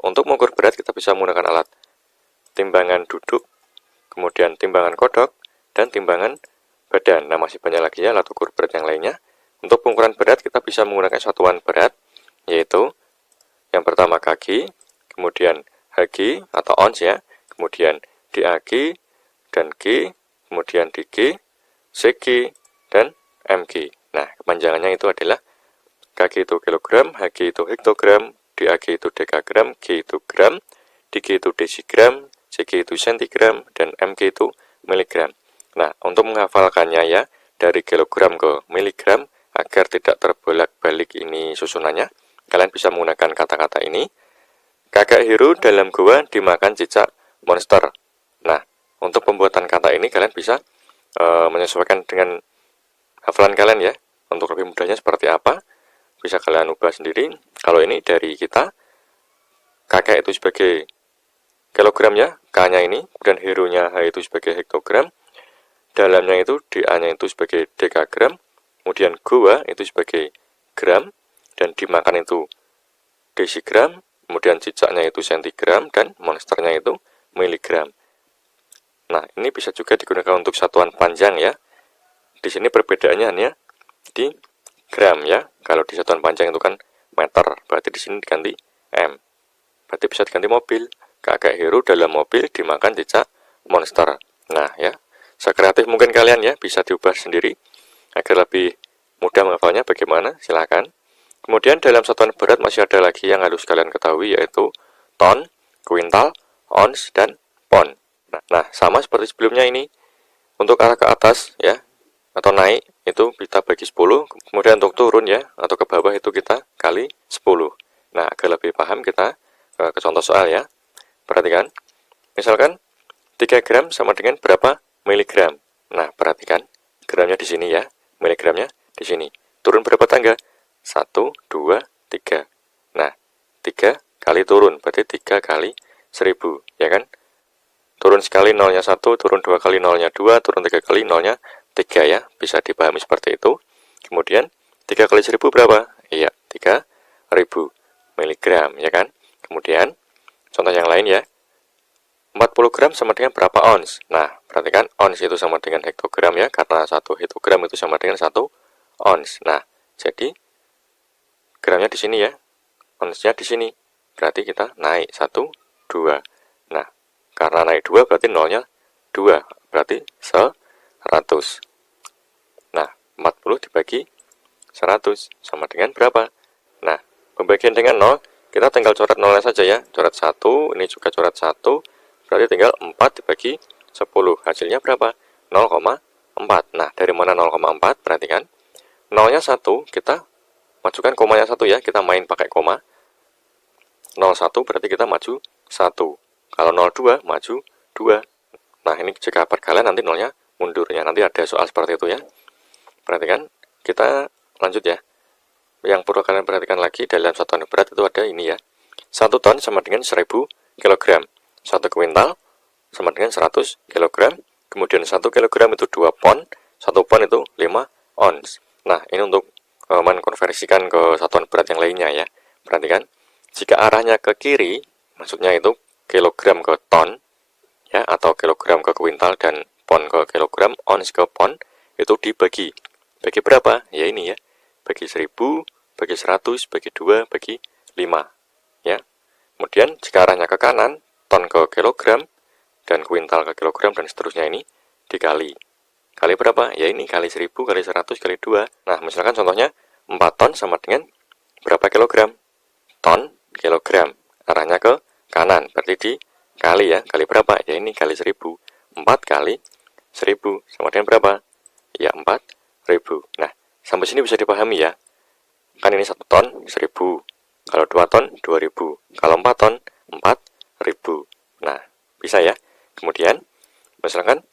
Untuk mengukur berat kita bisa menggunakan alat timbangan duduk, kemudian timbangan kodok, dan timbangan badan. Nah, masih banyak lagi ya alat ukur berat yang lainnya. Untuk pengukuran berat kita bisa menggunakan satuan berat, yaitu yang pertama kg, kemudian Hg atau ons ya, kemudian DAG dan G, kemudian DG, CG, dan MG. Nah, kepanjangannya itu adalah kg itu kilogram, Hg itu hektogram, DAG itu dekagram, G itu gram, DG itu desigram, CG itu sentigram, dan MG itu miligram. Nah, untuk menghafalkannya ya, dari kilogram ke miligram, agar tidak terbolak-balik ini susunannya, kalian bisa menggunakan kata-kata ini. Kakek Heru dalam gua dimakan cicak monster. Nah, untuk pembuatan kata ini kalian bisa menyesuaikan dengan hafalan kalian ya. Untuk lebih mudahnya seperti apa, bisa kalian ubah sendiri. Kalau ini dari kita, kakek itu sebagai kilogram ya, K-nya ini, kemudian Heru-nya H itu sebagai hektogram, dalamnya itu DA-nya itu sebagai dekagram, kemudian gua itu sebagai gram, dan dimakan itu desigram, kemudian cicaknya itu sentigram, dan monsternya itu miligram. Nah, ini bisa juga digunakan untuk satuan panjang ya. Di sini perbedaannya hanya di gram ya. Kalau di satuan panjang itu kan meter, berarti di sini diganti m. Berarti bisa diganti mobil. Kakek Heru dalam mobil dimakan cicak monster. Nah ya, sekreatif mungkin kalian ya, bisa diubah sendiri agar lebih mudah menghafalnya. Bagaimana? Silahkan. Kemudian dalam satuan berat masih ada lagi yang harus kalian ketahui, yaitu ton, kuintal, ons, dan pon. Nah, sama seperti sebelumnya ini, untuk arah ke atas ya, atau naik itu kita bagi 10, kemudian untuk turun ya, atau ke bawah itu kita kali 10. Nah, agar lebih paham kita ke contoh soal ya. Perhatikan, misalkan 3 gram sama dengan berapa miligram. Nah, perhatikan, gramnya di sini ya, miligramnya di sini. Turun berapa tangga? 1, 2, 3. Nah, 3 kali turun, berarti 3 kali 1000, ya kan? Turun sekali nolnya 1, turun 2 kali nolnya 2, turun 3 kali nolnya 3 ya, bisa dipahami seperti itu. Kemudian 3 kali 1000 berapa? Iya, 3000 miligram, ya kan? Kemudian contoh yang lain ya, 40 gram sama dengan berapa ons? Nah, perhatikan, ons itu sama dengan hektogram ya, karena 1 hektogram itu sama dengan 1 ons. Nah, jadi gramnya di sini ya, onsnya di sini. Berarti kita naik 1, 2. Nah, karena naik 2 berarti nolnya 2, berarti 100. Nah, 40 dibagi 100 sama dengan berapa? Nah, pembagian dengan 0, kita tinggal coret nolnya saja ya. Coret 1, ini juga coret 1, berarti tinggal 4 dibagi 10. Hasilnya berapa? 0,4. Nah, dari mana 0,4? Perhatikan, nolnya 1, kita majukan komanya 1 ya, kita main pakai koma. 01 berarti kita maju 1. Kalau 02 maju 2. Nah, ini jika perkalian nanti nolnya mundurnya. Nanti ada soal seperti itu ya. Perhatikan, kita lanjut ya. Yang perlu kalian perhatikan lagi dalam satuan berat itu ada ini ya. 1 ton sama dengan 1000 kg. 1 kuintal sama dengan 100 kg. Kemudian 1 kg itu 2 pon. 1 pon itu 5 ons. Nah, ini untuk mengkonversikan ke satuan berat yang lainnya ya. Perhatikan, jika arahnya ke kiri, maksudnya itu kilogram ke ton ya, atau kilogram ke kuintal, dan pon ke kilogram, ons ke pon, itu dibagi. Bagi berapa? Ya ini ya. Bagi 1000, bagi 100, bagi 2, bagi 5 ya. Kemudian jika arahnya ke kanan, ton ke kilogram dan kuintal ke kilogram dan seterusnya, ini dikali. Kali berapa? Ya ini kali 1000 kali 100 kali 2. Nah, misalkan contohnya 4 ton sama dengan berapa kilogram? Ton kilogram. Arahnya ke kanan, berarti dikali ya. Kali berapa? Ya ini kali 1000. 4 kali 1000 sama dengan berapa? Ya 4000. Nah, sampai sini bisa dipahami ya. Kan ini 1 ton 1000. Kalau 2 ton 2000. Kalau 4 ton 4000. Nah, bisa ya. Kemudian misalkan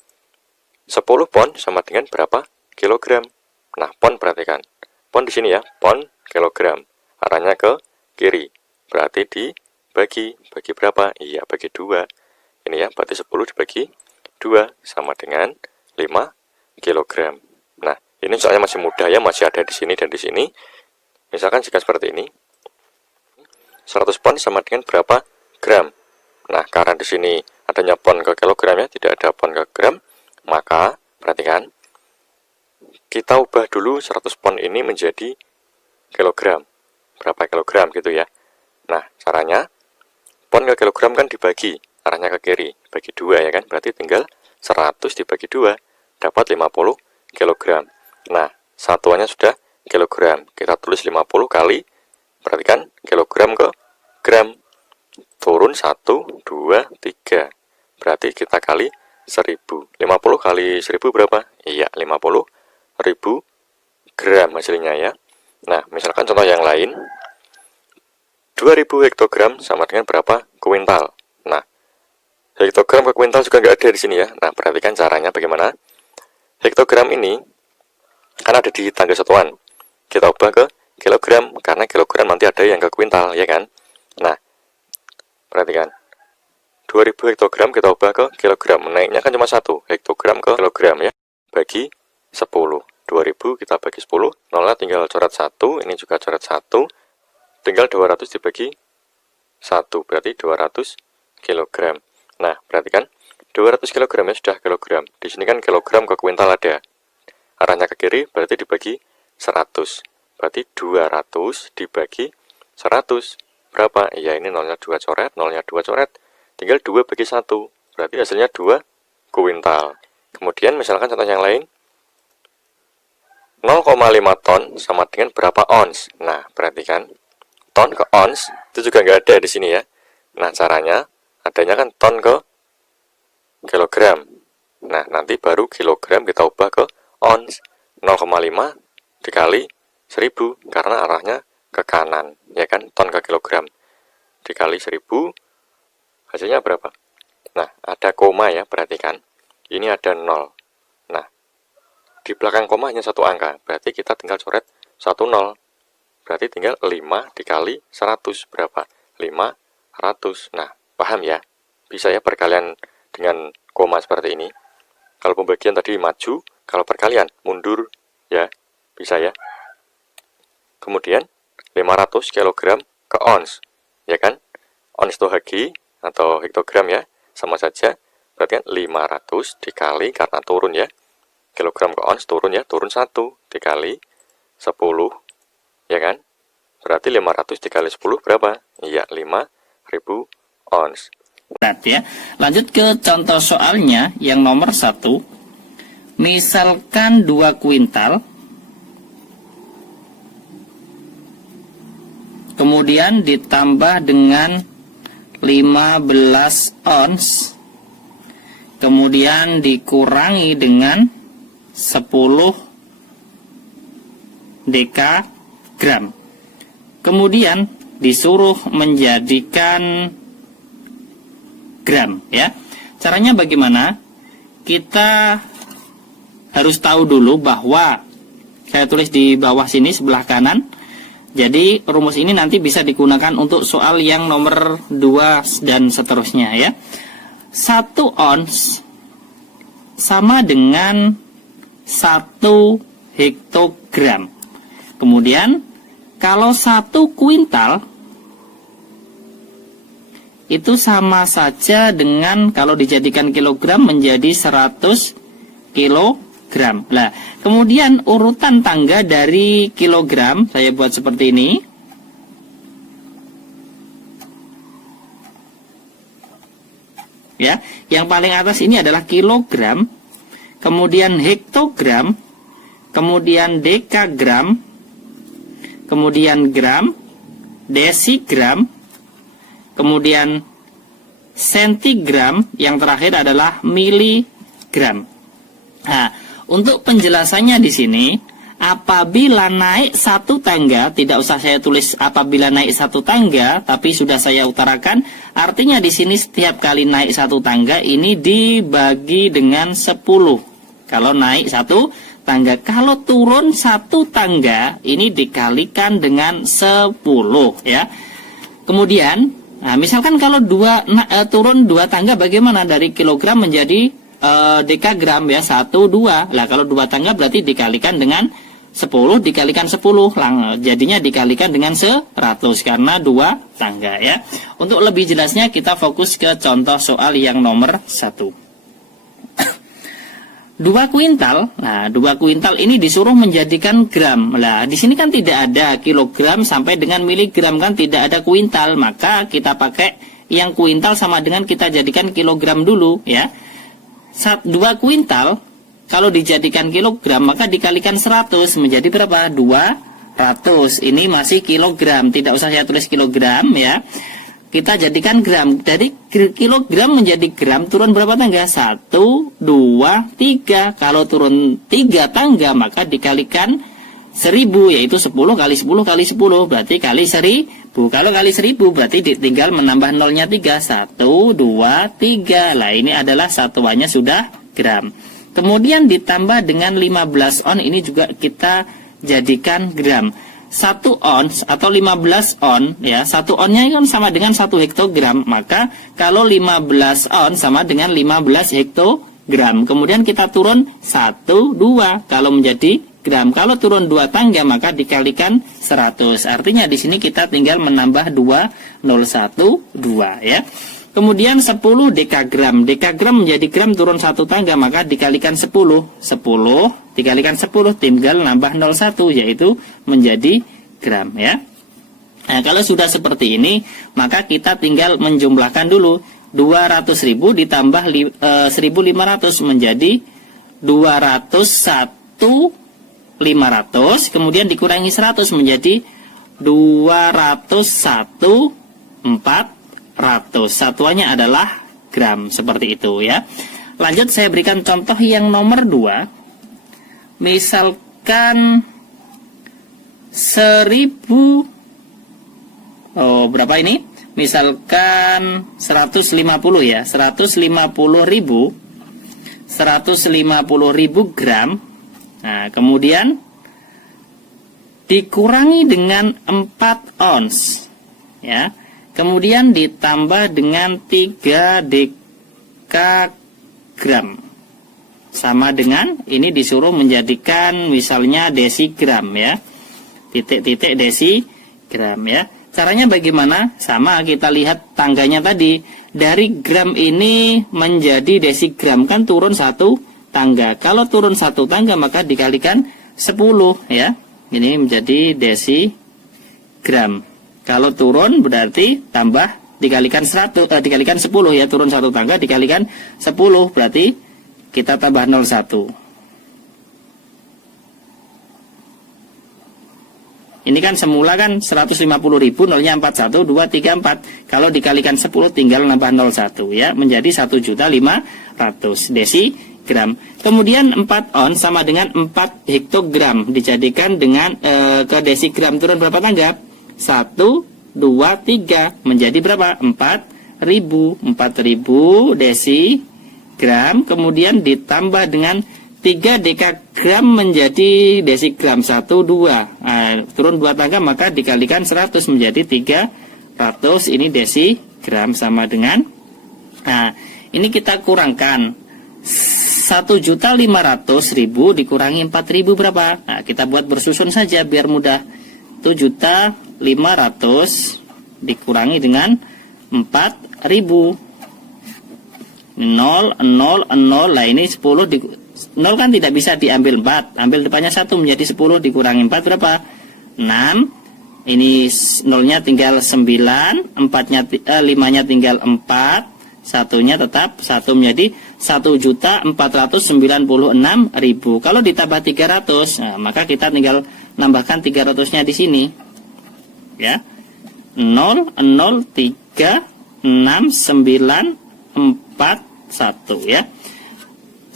10 pon sama dengan berapa kilogram? Nah, pon perhatikan. Pon di sini ya, pon kilogram. Arahnya ke kiri. Berarti dibagi. Bagi berapa? Iya, bagi 2. Ini ya, berarti 10 dibagi 2 sama dengan 5 kilogram. Nah, ini soalnya masih mudah ya, masih ada di sini dan di sini. Misalkan jika seperti ini, 100 pon sama dengan berapa kilogram. Nah, karena di sini adanya pon ke kilogram ya, tidak ada pon ke gram, maka perhatikan, kita ubah dulu 100 pon ini menjadi kilogram. Berapa kilogram gitu ya. Nah, caranya, pon ke kilogram kan dibagi, arahnya ke kiri, bagi 2 ya kan, berarti tinggal 100 dibagi 2, dapat 50 kilogram. Nah, satuannya sudah kilogram, kita tulis 50 kali, perhatikan, kilogram ke gram, turun 1, 2, 3, berarti kita kali 1000, 50 kali 1000 berapa? Iya, 50.000 gram hasilnya ya. Nah, misalkan contoh yang lain, 2000 hektogram sama dengan berapa kuintal. Nah, hektogram ke kuintal juga nggak ada di sini ya. Nah, perhatikan caranya bagaimana. Hektogram ini kan ada di tangga satuan, kita ubah ke kilogram, karena kilogram nanti ada yang ke kuintal ya kan. Nah, perhatikan, 2000 hektogram kita ubah ke kilogram, naiknya kan cuma 1 hektogram ke kilogram ya, bagi 10. 2000 kita bagi 10, nolnya tinggal coret 1, ini juga coret 1, tinggal 200 dibagi 1, berarti 200 kilogram. Nah, perhatikan, 200 kilogram ya sudah kilogram. Di sini kan kilogram ke kuintal ada. Arahnya ke kiri berarti dibagi 100. Berarti 200 dibagi 100. Berapa? Ya, ini nolnya 2 coret, nolnya 2 coret. Tinggal 2 bagi 1. Berarti hasilnya 2 kuintal. Kemudian misalkan contoh yang lain, 0,5 ton sama dengan berapa ons? Nah, perhatikan, ton ke ons itu juga nggak ada di sini ya. Nah, caranya adanya kan ton ke kilogram. Nah, nanti baru kilogram kita ubah ke ons. 0,5 dikali 1000 karena arahnya ke kanan, ya kan, ton ke kilogram. Dikali 1000 hasilnya berapa? Nah, ada koma ya, perhatikan. Ini ada 0. Nah, di belakang koma hanya satu angka, berarti kita tinggal coret 1 0. Berarti tinggal 5 dikali 100 berapa? 500. Nah, paham ya? Bisa ya perkalian dengan koma seperti ini. Kalau pembagian tadi maju, kalau perkalian mundur ya, bisa ya. Kemudian 500 kg ke ons, ya kan? Ons itu Hg atau hektogram ya, sama saja. Berarti kan 500 dikali, karena turun ya, kilogram ke ons turun ya, turun 1 dikali 10, ya kan? Berarti 500 dikali 10 berapa? Iya, 5000 ons. Ya. Lanjut ke contoh soalnya yang nomor 1. Misalkan 2 kuintal, kemudian ditambah dengan 15 ons, kemudian dikurangi dengan 10 dekagram, kemudian disuruh menjadikan gram ya. Caranya bagaimana? Kita harus tahu dulu bahwa saya tulis di bawah sini sebelah kanan. Jadi rumus ini nanti bisa digunakan untuk soal yang nomor 2 dan seterusnya ya. 1 ons sama dengan 1 hektogram. Kemudian kalau 1 kuintal itu sama saja dengan kalau dijadikan kilogram menjadi 100 kilogram. Nah, kemudian urutan tangga dari kilogram saya buat seperti ini. Ya, yang paling atas ini adalah kilogram, kemudian hektogram, kemudian dekagram, kemudian gram, desigram, kemudian sentigram, yang terakhir adalah miligram. Nah, untuk penjelasannya di sini, apabila naik 1 tangga, tidak usah saya tulis apabila naik 1 tangga, tapi sudah saya utarakan, artinya di sini setiap kali naik 1 tangga ini dibagi dengan 10. Kalau naik 1 tangga, kalau turun 1 tangga ini dikalikan dengan 10 ya. Kemudian, nah misalkan kalau turun 2 tangga, bagaimana dari kilogram menjadi dekagram ya, 1 2. Lah kalau 2 tangga berarti dikalikan dengan 10 dikalikan 10 jadinya dikalikan dengan 100 karena 2 tangga ya. Untuk lebih jelasnya kita fokus ke contoh soal yang nomor 1. 2 kuintal. Nah, 2 kuintal ini disuruh menjadikan gram. Nah, di sini kan tidak ada kilogram sampai dengan miligram, kan tidak ada kuintal, maka kita pakai yang kuintal sama dengan kita jadikan kilogram dulu ya. 2 kuintal kalau dijadikan kilogram maka dikalikan 100 menjadi berapa? 200. Ini masih kilogram, tidak usah saya tulis kilogram ya. Kita jadikan gram. Dari kilogram menjadi gram turun berapa tangga? 1, 2, 3. Kalau turun 3 tangga maka dikalikan 1000, yaitu 10 kali 10 kali 10 berarti kali 1000. Kalau kali 1000 berarti tinggal menambah nolnya 3. 1, 2, 3. Lah ini adalah satuannya sudah gram. Kemudian ditambah dengan 15 on, ini juga kita jadikan gram. 1 ons atau 15 on ya, 1 onnya kan sama dengan 1 hektogram, maka kalau 15 on sama dengan 15 hektogram. Kemudian kita turun 1, 2 kalau menjadi gram. Kalau turun 2 tangga maka dikalikan 100. Artinya di sini kita tinggal menambah 2, 0, 1, 2 ya. Kemudian 10 dekagram. Dekagram menjadi gram turun 1 tangga maka dikalikan 10. 10 dikalikan 10 tinggal nambah 01 yaitu menjadi gram ya. Nah, kalau sudah seperti ini maka kita tinggal menjumlahkan dulu. 200.000 ditambah 1.500 menjadi 201.500, kemudian dikurangi 100 menjadi 201.400. Satuannya adalah gram, seperti itu ya. Lanjut saya berikan contoh yang nomor 2. Misalkan 1000 berapa ini? Misalkan 150 ya, 150.000 gram. Nah, kemudian dikurangi dengan 4 ons ya. Kemudian ditambah dengan 3 dekagram. Sama dengan ini disuruh menjadikan misalnya desigram ya. Titik-titik desigram ya. Caranya bagaimana? Sama, kita lihat tangganya tadi. Dari gram ini menjadi desigram kan turun 1 tangga. Kalau turun 1 tangga maka dikalikan 10 ya. Ini menjadi desigram. Kalau turun berarti tambah dikalikan 10 ya, turun 1 tangga dikalikan 10 berarti kita tambah 01. Ini kan semula kan 150.000, nolnya 41, 2, 3, 4. Kalau dikalikan 10 tinggal nambah 01 ya, menjadi 1.500.000 desigram. Kemudian 4 on sama dengan 4 hektogram dijadikan dengan ke desigram turun berapa tangga? 1, 2, 3 menjadi berapa? 4.000 desigram. Kemudian ditambah dengan 3 dekagram menjadi desigram 1, 2. Nah, turun 2 tangga maka dikalikan 100 menjadi 300. Ini desigram sama dengan. Nah, ini kita kurangkan 1.500.000 dikurangi 4.000 berapa? Nah, kita buat bersusun saja biar mudah. 7.500.000 dikurangi dengan 4.000. 0, 0, 0. Lah ini 10 0 kan tidak bisa diambil 4. Ambil depannya 1 menjadi 10 dikurangi 4 berapa? 6. Ini 0-nya tinggal 9, 5-nya tinggal 4, 1-nya tetap 1 menjadi 1.496.000. Kalau ditambah 300, nah, maka kita tinggal nambahkan 300-nya di sini. Ya. 0, 0, 3, 6, 9, 4, 1 ya.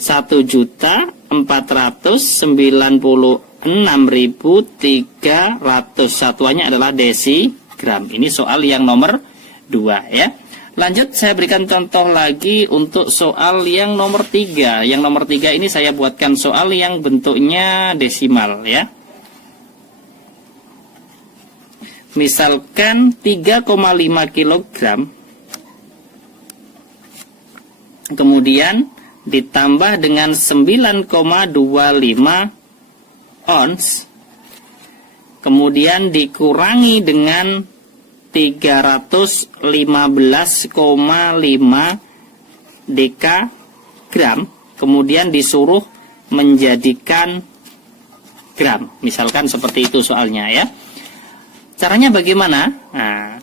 1.496.300. Satuannya adalah desigram. Ini soal yang nomor 2 ya. Lanjut saya berikan contoh lagi untuk soal yang nomor 3. Yang nomor 3 ini saya buatkan soal yang bentuknya desimal ya. Misalkan 3,5 kg kemudian ditambah dengan 9,25 ons kemudian dikurangi dengan 315,5 dekagram, kemudian disuruh menjadikan gram. Misalkan seperti itu soalnya ya. Caranya bagaimana? Nah,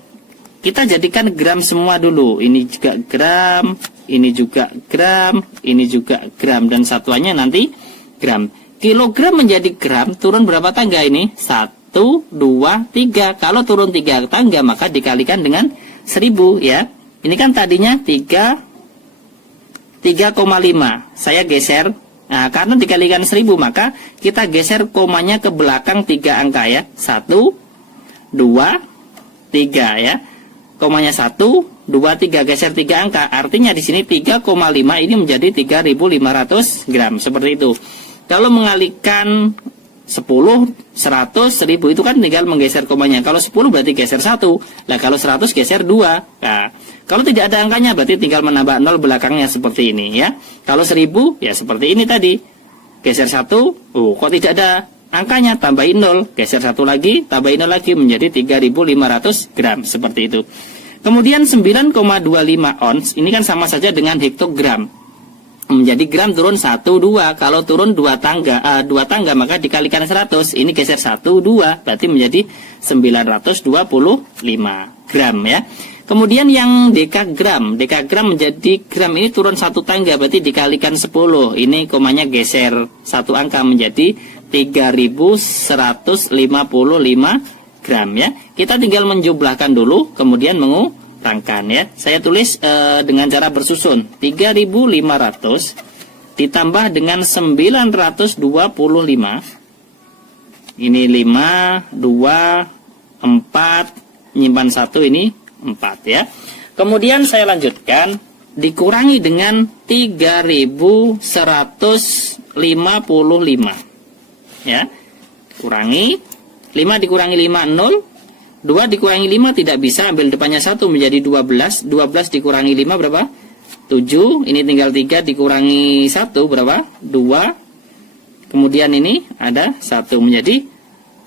kita jadikan gram semua dulu. Ini juga gram, ini juga gram, ini juga gram, dan satuannya nanti gram. Kilogram menjadi gram turun berapa tangga ini? 1, 2, 3. Kalau turun 3 tangga maka dikalikan dengan 1000 ya. Ini kan tadinya 3,5. Saya geser. Nah, karena dikalikan 1000 maka kita geser komanya ke belakang 3 angka ya. 1, 2, 3 ya. Komanya 1, 2, 3, geser 3 angka. Artinya di sini 3,5 ini menjadi 3.500 gram. Seperti itu. Kalau mengalihkan 10, 100, 1000 itu kan tinggal menggeser komanya. Kalau 10 berarti geser 1. Nah, kalau 100 geser 2. Nah, kalau tidak ada angkanya berarti tinggal menambah 0 belakangnya seperti ini ya. Kalau 1000 ya seperti ini tadi. Geser 1, kok tidak ada angkanya, tambahin 0, geser 1 lagi, tambahin 0 lagi menjadi 3.500 gram seperti itu. Kemudian 9,25 ons ini kan sama saja dengan hektogram. Menjadi gram turun 1, 2. Kalau turun 2 tangga maka dikalikan 100. Ini geser 1, 2 berarti menjadi 925 gram ya. Kemudian yang dekagram menjadi gram ini turun 1 tangga berarti dikalikan 10. Ini komanya geser 1 angka menjadi 3.155 gram ya. Kita tinggal menjumlahkan dulu kemudian mengurangkan ya. Saya tulis dengan cara bersusun. 3.500 ditambah dengan 925. Ini 5, 2, 4, nyimpan 1 ini 4 ya. Kemudian saya lanjutkan, dikurangi dengan 3.155 ya. Kurangi 5 dikurangi 5 0, 2 dikurangi 5 tidak bisa, ambil depannya 1 menjadi 12. 12 dikurangi 5 berapa? 7. Ini tinggal 3 dikurangi 1 berapa? 2. Kemudian ini ada 1 menjadi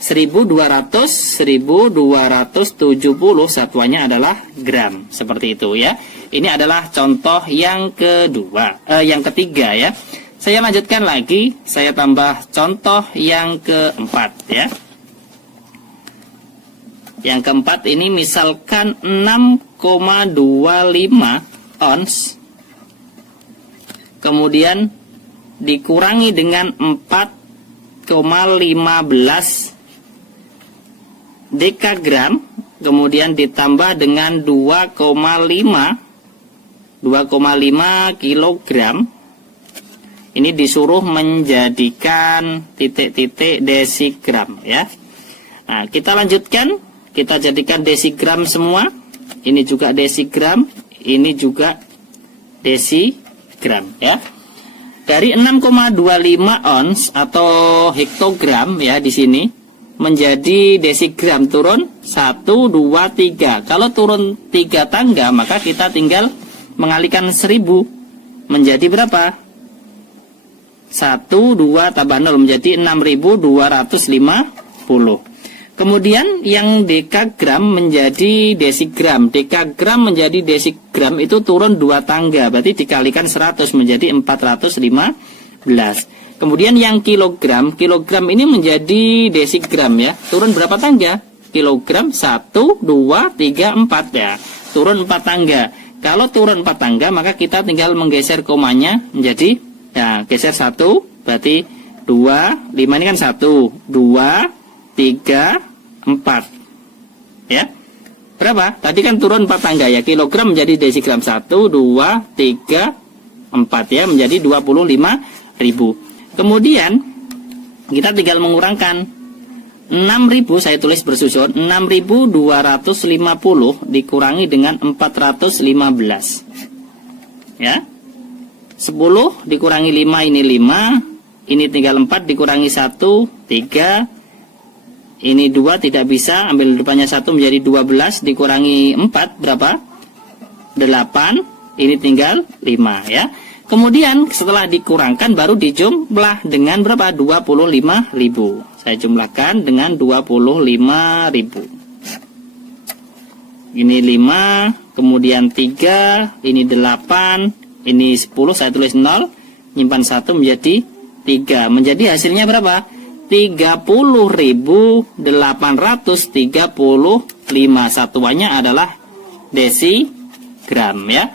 1270, satuannya adalah gram. Seperti itu ya. Ini adalah contoh yang ketiga ya. Saya lanjutkan lagi, saya tambah contoh yang keempat ya. Yang keempat ini misalkan 6,25 ons. Kemudian dikurangi dengan 4,15 dekagram, kemudian ditambah dengan 2,5 kilogram. Ini disuruh menjadikan titik-titik desigram ya. Nah, kita lanjutkan, kita jadikan desigram semua. Ini juga desigram, ini juga desigram ya. Dari 6,25 ons atau hektogram ya di sini menjadi desigram turun 1, 2, 3. Kalau turun 3 tangga maka kita tinggal mengalihkan 1000 menjadi berapa? 1, 2 tambah 0 menjadi 6.250. Kemudian yang dekagram menjadi desigram. Dekagram menjadi desigram itu turun 2 tangga berarti dikalikan 100 menjadi 415. Kemudian yang kilogram ini menjadi desigram ya. Turun berapa tangga? Kilogram 1, 2, 3, 4 ya. Turun 4 tangga. Kalau turun 4 tangga maka kita tinggal menggeser komanya menjadi ya, geser 1 berarti 2, 5 ini kan 1, 2, 3, 4 ya. Berapa? Tadi kan turun 4 tangga ya. Kilogram menjadi desigram 1, 2, 3, 4 ya, menjadi 25.000. Kemudian kita tinggal mengurangkan 6.000, saya tulis bersusun 6.250 dikurangi dengan 415 ya. 10 dikurangi 5 ini 5, ini tinggal 4 dikurangi 1 3, ini 2 tidak bisa, ambil depannya 1 menjadi 12 dikurangi 4 berapa? 8, ini tinggal 5 ya. Kemudian setelah dikurangkan baru dijumlah dengan berapa? 25.000. Saya jumlahkan dengan 25.000. Ini 5, kemudian 3, ini 8, ini 10, saya tulis 0, nyimpan 1 menjadi 3. Menjadi hasilnya berapa? 30.835. Satuannya adalah desigram ya.